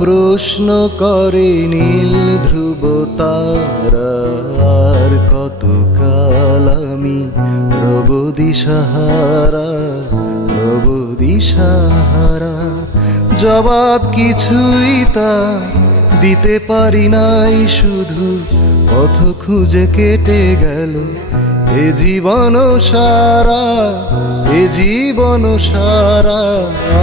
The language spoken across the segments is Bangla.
প্রশ্ন করে নীল ধ্রুব তারা, আর কতকাল আমি রব দিশাহারা, রব দিশাহারা। জবাব কিছুই তার দিতে পারি নাই, শুধু পথ খুঁজে কেটে গেল এ জীবন সারা, এ জীবন সারা।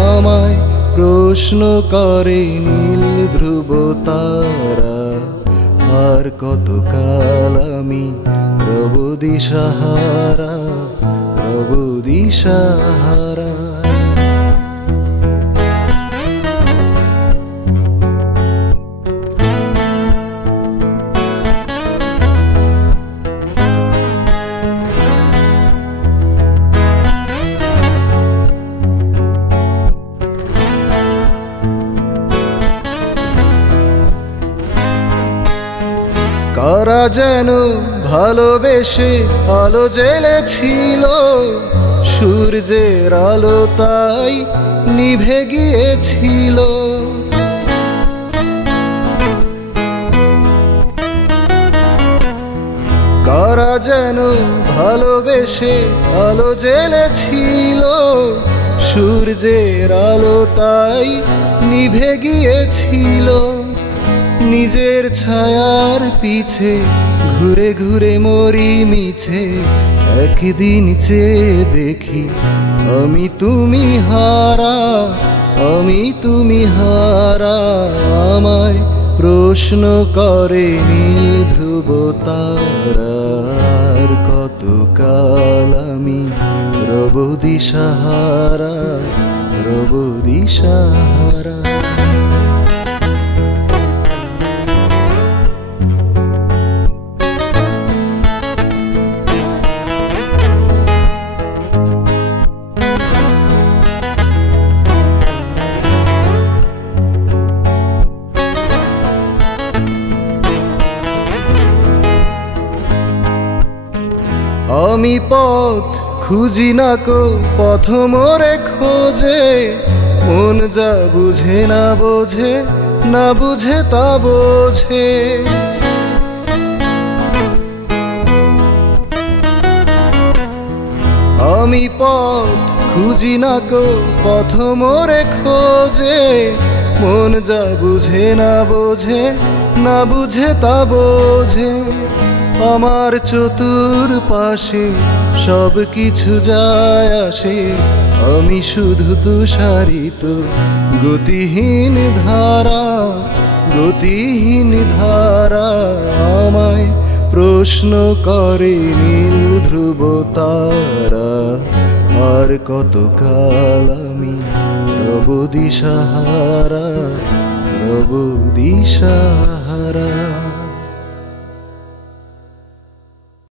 আমায় প্রশ্ন করে নীল ধ্রুব তারা, আর কতকাল আমি রব দিশাহারা, রব দিশাহারা। কারা যেন ভালোবেসে আলো জ্বেলেছিল, সূর্যের আলো তাই নিভে গিয়েছিল। কারা যেন ভালোবেসে আলো জ্বেলেছিল, সূর্যের আলো তাই নিভে গিয়েছিল। নিজের ছায়ার পিছে ঘুরে ঘুরে মরি মিছে, একদিন চেয়ে দেখি আমি তুমি হারা, আমি তুমি হারা। আমায় প্রশ্ন করে নীল ধ্রুব তারা, আর কতকাল আমি রব দিশাহারা, রব দিশাহারা। আমি পথ খুঁজি না কো পথ মোরে খোঁজে, মন যা বুঝে না বোঝে, না বুঝে তা বোঝে। আমি পথ খুঁজি না কো পথ মোরে খোঁজে, মন যা বুঝে না বোঝে, না বুঝে তা বোঝে। আমার চতুর্পাশে সব কিছু যায় আসে, আমি শুধু তুষারিত গতিহীন ধারা, গতিহীন ধারা। আমায় প্রশ্ন করে নীল ধ্রুব তারা, আর কতকাল আমি রব দিশাহারা, রব দিশাহারা।